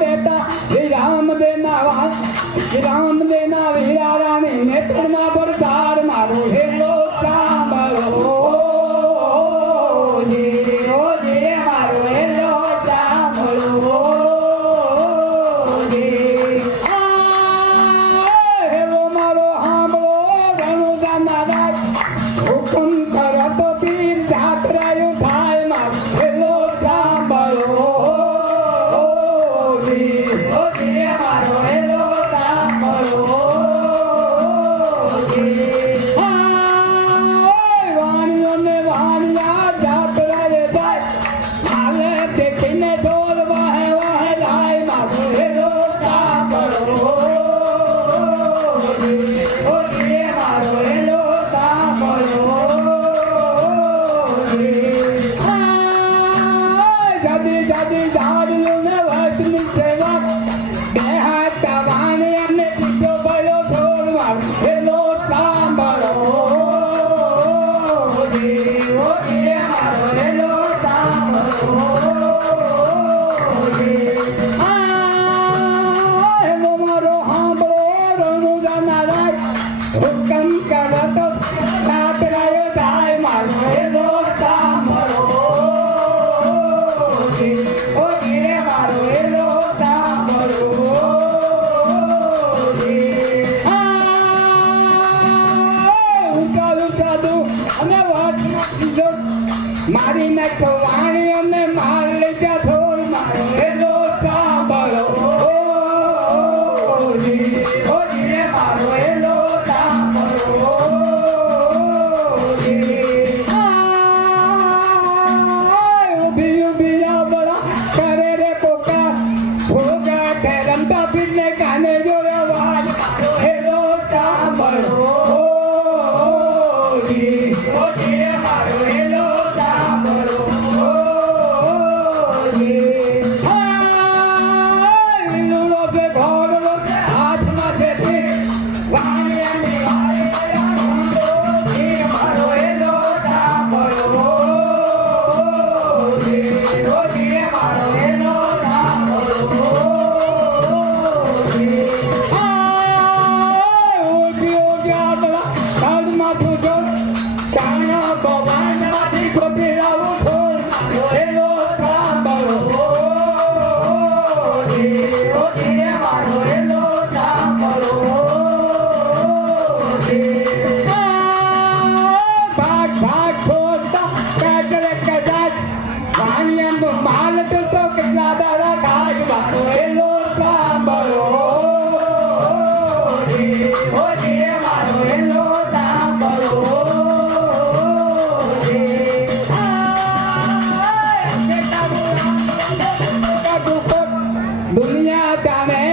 બેટા શ્રી રામ દેના વાત શ્રી રામ દેના વીરા રાણી નેત્રમાં પરસાર મારો હેલો સાંભળો મારો હેલો સાંભળો હેલો મારો સાંભળો રણુદાના રાજ હુકમ કરો તો પીર જાત્રાયું થાય મારો હેલો સાંભળો મારો હેલો સાંભળો વાણીઓને વાણિયા જાત્રાએ જાય હાલે દેખીને ઢોલ વાહે વાહે જાય મારો હેલો સાંભળો મારો હેલો સાંભળો જદી જદી ઝાડીઓને વચની સેવા બે હાથ વાણી અને પીછો પડ્યો ઢોલ મારો હેલો સાંભળો મારો હેલો સાંભળો હેલો મારો સાંભળો રણુદાના રાજ હુકમ કરો તો જાત્રાયો થાય મારો હેલો સાંભળો મારો હેલો સાંભળો ઊંચા ઊંચા દુ અને વાતમાં કીધો મારી નાખો વાણી અને માર લઈ જા થોડ મારો હેલો સાંભળો મારો હેલો સાંભળો ઊભી ઊભી આવડા કરે રે પોકાર ભોગા ઠેરમતા પીરને કાને જોયો વાજ મારો હેલો સાંભળો મારો હેલો સાંભળો લીલુડો છે ઘોડો હાથમાં છે તીર વાણિયાની વારે મારો હેલો સાંભળો મારો હેલો સાંભળો ઓજી ઓજી આપણા કાળમાં પૂછો કાણા ભગવાનમાંથી ખોટી લાવું થોડ મારો હેલો સાંભળો મારો હેલો સાંભળો ભાગ ભાગ છોડતા કાજરે કદાચ વાણિયાનો માલ તો કેટલા દાડા ખાય મારો હેલો સાંભળો મારો હેલો સાંભળો દુનિયા જાણે